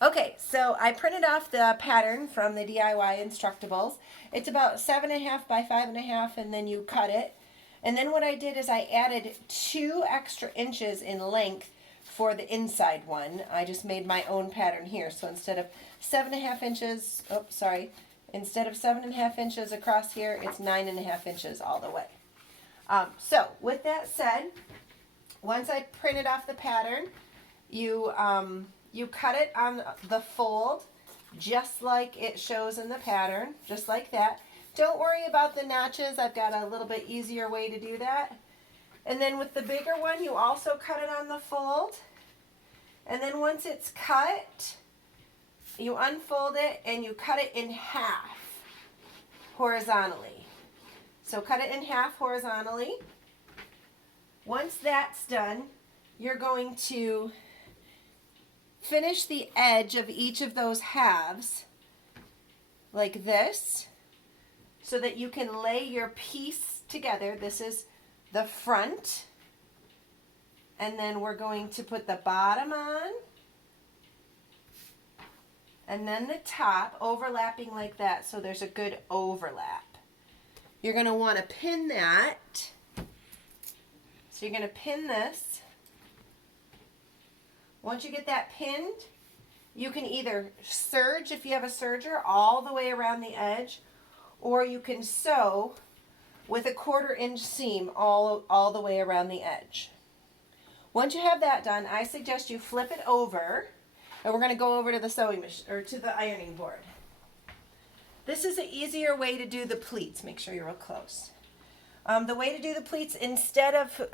Okay, so I printed off the pattern from the DIY Instructables. It's about 7.5 by 5.5, and then you cut it. And then what I did is I added 2 extra inches in length for the inside one. I just made my own pattern here. So instead of 7.5 inches, instead of 7.5 inches across here, it's 9.5 inches all the way. So with that said, once I printed off the pattern, you cut it on the fold just like it shows in the pattern, just like that. Don't worry about the notches. I've got a little bit easier way to do that. And then with the bigger one, you also cut it on the fold. And then once it's cut, you unfold it and you cut it in half horizontally. So cut it in half horizontally. Once that's done, you're going to finish the edge of each of those halves like this so that you can lay your piece together. This is the front, and then we're going to put the bottom on and then the top overlapping like that so there's a good overlap. You're going to want to pin that. So you're going to pin this. Once you get that pinned, you can either serge, if you have a serger, all the way around the edge, or you can sew with a 1/4 inch seam all the way around the edge. Once you have that done, I suggest you flip it over, and we're going to go over to the sewing machine or to the ironing board. This is an easier way to do the pleats. Make sure you're real close. The way to do the pleats, instead of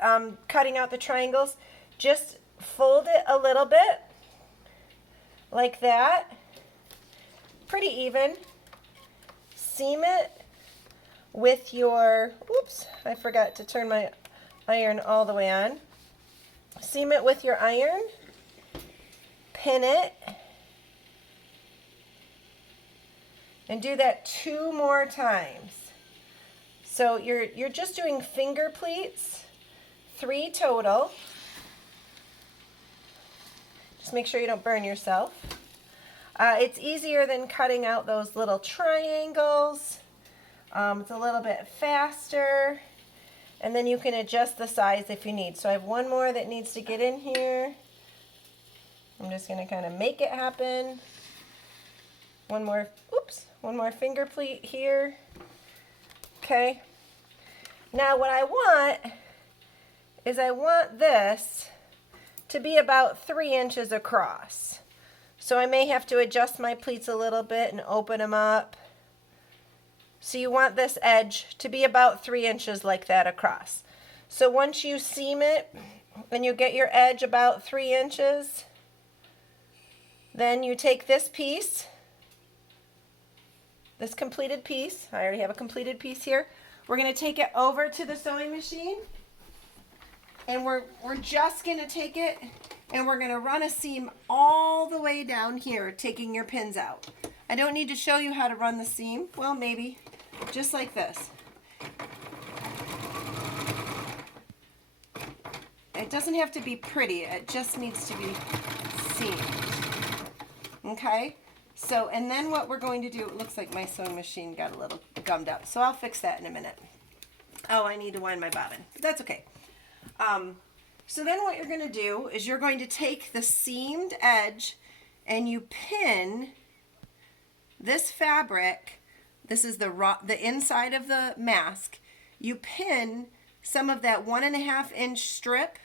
cutting out the triangles, just fold it a little bit like that, pretty even. Seam it with your, oops, I forgot to turn my iron all the way on. Seam it with your iron, pin it, and do that 2 more times. So you're just doing finger pleats, 3 total. Just make sure you don't burn yourself. It's easier than cutting out those little triangles. It's a little bit faster. And then you can adjust the size if you need. So I have 1 more that needs to get in here. I'm just going to kind of make it happen. One more finger pleat here. Okay. Now what I want this to be about 3 inches across. So I may have to adjust my pleats a little bit and open them up. So you want this edge to be about 3 inches like that across. So once you seam it and you get your edge about 3 inches, then you take this piece, this completed piece, I already have a completed piece here, we're going to take it over to the sewing machine, and we're just going to take it and we're going to run a seam all the way down here, taking your pins out. I don't need to show you how to run the seam. Well, maybe. Just like this. It doesn't have to be pretty. It just needs to be seamed. Okay? So, and then what we're going to do, it looks like my sewing machine got a little gummed up, so I'll fix that in a minute. Oh, I need to wind my bobbin, but that's okay. So then what you're going to do is you're going to take the seamed edge and you pin this fabric. This is the inside of the mask. You pin some of that 1.5 inch strip,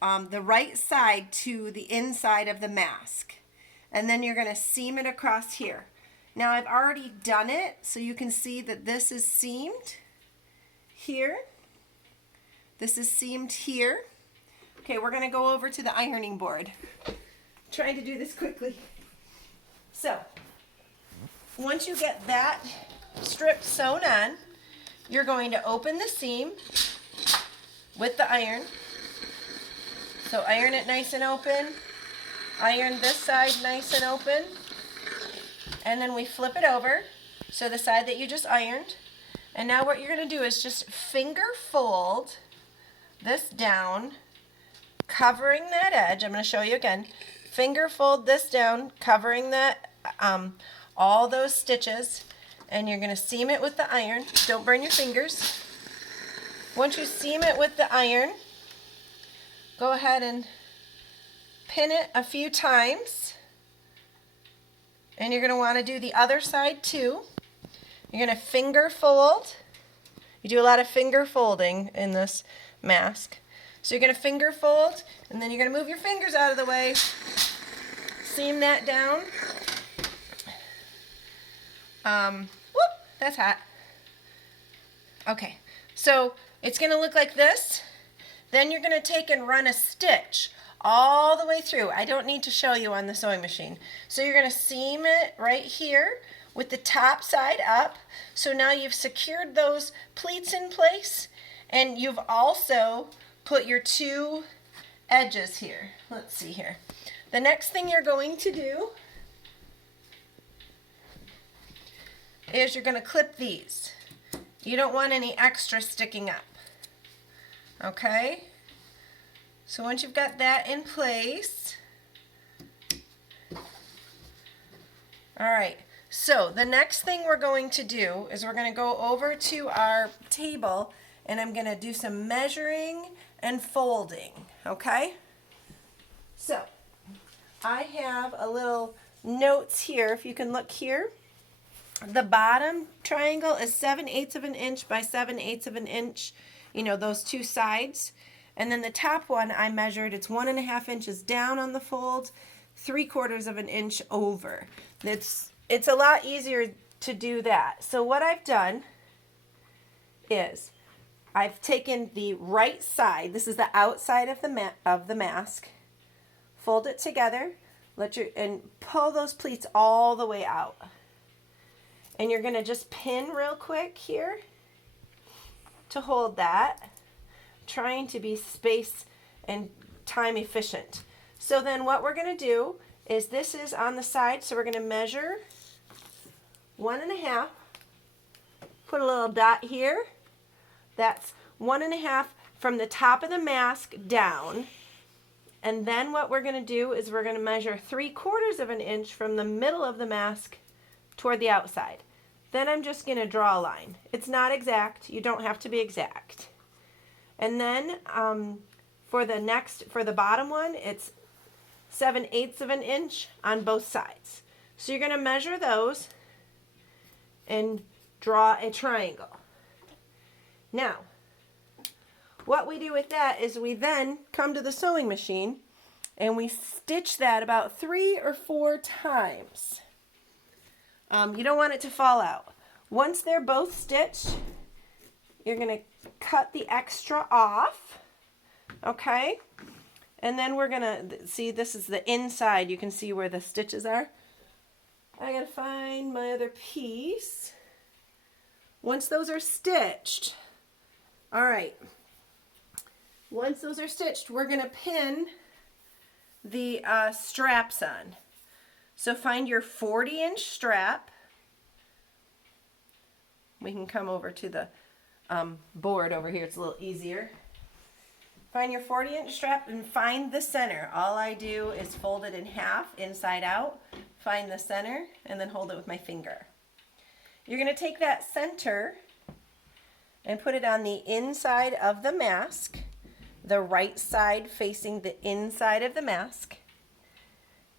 the right side to the inside of the mask. And then you're going to seam it across here. Now I've already done it, so you can see that this is seamed here. This is seamed here. Okay, we're going to go over to the ironing board. Trying to do this quickly. So, once you get that strip sewn on, you're going to open the seam with the iron. So iron it nice and open. Iron this side nice and open. And then we flip it over, so the side that you just ironed. And now what you're going to do is just finger fold this down, covering that edge. I'm going to show you again. finger fold this down, covering the all those stitches, and you're going to seam it with the iron. Don't burn your fingers. Once you seam it with the iron, go ahead and pin it a few times. And you're going to want to do the other side too. You're going to finger fold. You do a lot of finger folding in this mask. So you're going to finger fold, and then you're going to move your fingers out of the way. Seam that down. Whoop, that's hot. Okay, so it's going to look like this. Then you're going to take and run a stitch all the way through. I don't need to show you on the sewing machine. So you're going to seam it right here with the top side up. So now you've secured those pleats in place, and you've also put your two edges here. Let's see here. The next thing you're going to do is you're going to clip these. You don't want any extra sticking up. Okay? So once you've got that in place, all right, so the next thing we're going to do is we're going to go over to our table, and I'm going to do some measuring and folding, okay? So I have a little notes here, if you can look here. The bottom triangle is 7/8 of an inch by 7/8 of an inch, you know, those two sides. And then the top one I measured, it's 1.5 inches down on the fold, 3/4 of an inch over. It's a lot easier to do that. So what I've done is I've taken the right side, this is the outside of the mask, fold it together, and pull those pleats all the way out. And you're going to just pin real quick here to hold that, trying to be space and time efficient. So then what we're going to do is, this is on the side, so we're going to measure 1.5, put a little dot here. That's 1.5 from the top of the mask down. And then what we're going to do is we're going to measure 3/4 of an inch from the middle of the mask toward the outside. Then I'm just going to draw a line. It's not exact. You don't have to be exact. And then for the bottom one, it's 7/8 of an inch on both sides. So you're going to measure those and draw a triangle. Now, what we do with that is we then come to the sewing machine and we stitch that about 3 or 4 times. You don't want it to fall out. Once they're both stitched, you're going to cut the extra off, okay? And then we're going to, see, this is the inside. You can see where the stitches are. I got to find my other piece. Once those are stitched, all right. Once those are stitched, we're going to pin the straps on. So find your 40-inch strap. We can come over to the board over here. It's a little easier. Find your 40-inch strap and find the center. All I do is fold it in half, inside out, find the center, and then hold it with my finger. You're going to take that center and put it on the inside of the mask, the right side facing the inside of the mask.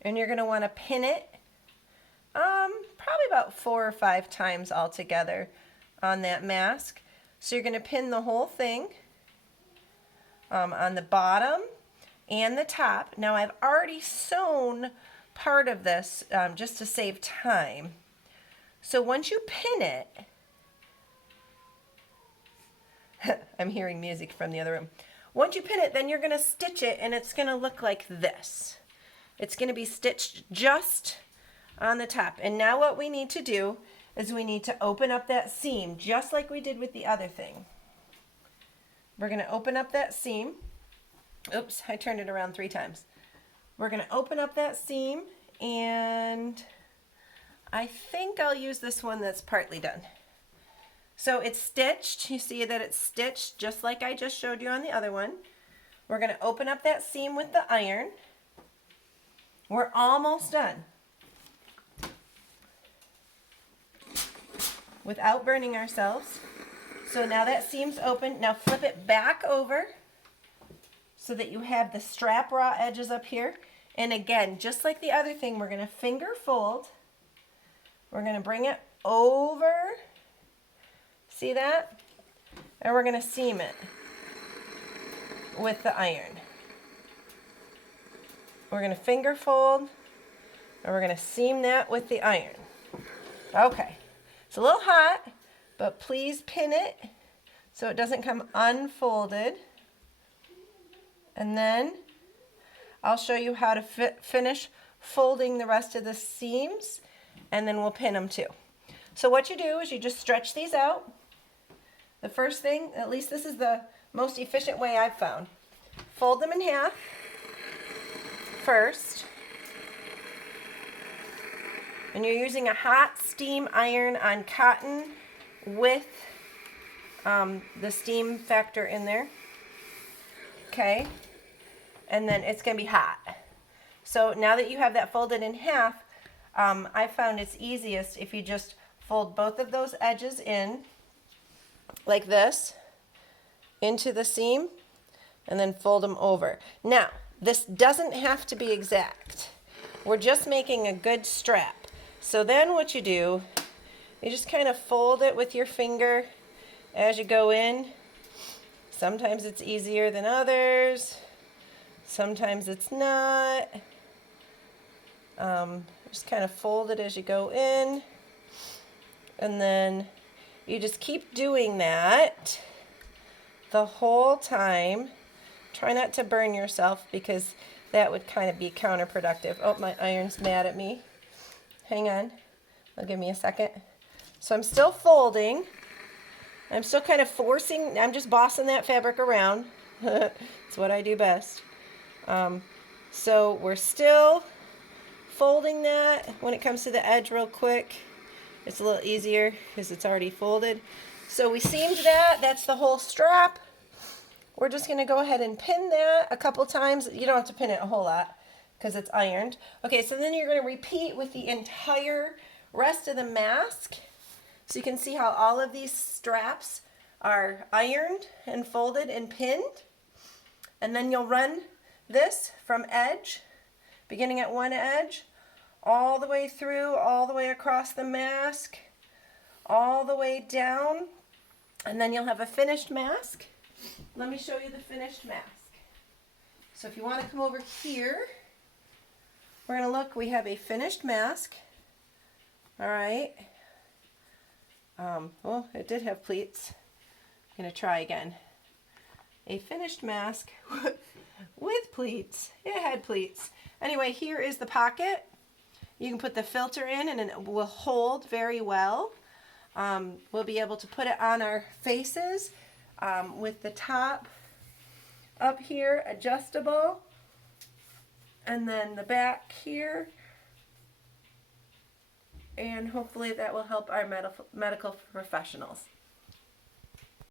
And you're going to want to pin it probably about 4 or 5 times altogether on that mask. So you're going to pin the whole thing on the bottom and the top. Now I've already sewn part of this just to save time. So once you pin it, I'm hearing music from the other room. Once you pin it, then you're going to stitch it, and it's going to look like this. It's going to be stitched just on the top. And now what we need to do is we need to open up that seam, just like we did with the other thing. We're going to open up that seam. Oops, I turned it around 3 times. We're going to open up that seam, and I think I'll use this one that's partly done. So it's stitched. You see that it's stitched just like I just showed you on the other one. We're going to open up that seam with the iron. We're almost done. Without burning ourselves. So now that seam's open. Now flip it back over so that you have the strap raw edges up here. And again, just like the other thing, we're going to finger fold. We're going to bring it over. See that? And we're going to seam it with the iron. We're going to finger fold, and we're going to seam that with the iron. Okay. It's a little hot, but please pin it so it doesn't come unfolded. And then I'll show you how to finish folding the rest of the seams, and then we'll pin them too. So what you do is you just stretch these out. The first thing, at least this is the most efficient way I've found, fold them in half first. And you're using a hot steam iron on cotton with the steam factor in there. Okay. And then it's going to be hot. So now that you have that folded in half, I found it's easiest if you just fold both of those edges in like this into the seam and then fold them over. Now, this doesn't have to be exact. We're just making a good strap. So then what you do, you just kind of fold it with your finger as you go in. Sometimes it's easier than others. Sometimes it's not. Just kind of fold it as you go in. And then you just keep doing that the whole time. Try not to burn yourself because that would kind of be counterproductive. Oh, my iron's mad at me. Hang on. Give me a second. So I'm still folding. I'm still kind of forcing. I'm just bossing that fabric around. It's what I do best. So we're still folding that. When it comes to the edge real quick, it's a little easier because it's already folded. So we seamed that. That's the whole strap. We're just going to go ahead and pin that a couple times. You don't have to pin it a whole lot because it's ironed. Okay, so then you're going to repeat with the entire rest of the mask. So you can see how all of these straps are ironed and folded and pinned. And then you'll run this from edge, beginning at one edge, all the way through, all the way across the mask, all the way down, and then you'll have a finished mask. Let me show you the finished mask. So if you want to come over here, we're going to look, we have a finished mask. All right. Well, it did have pleats. I'm going to try again. A finished mask with pleats. It had pleats. Anyway, here is the pocket. You can put the filter in and it will hold very well. We'll be able to put it on our faces with the top up here adjustable, and then the back here, and hopefully that will help our medical professionals.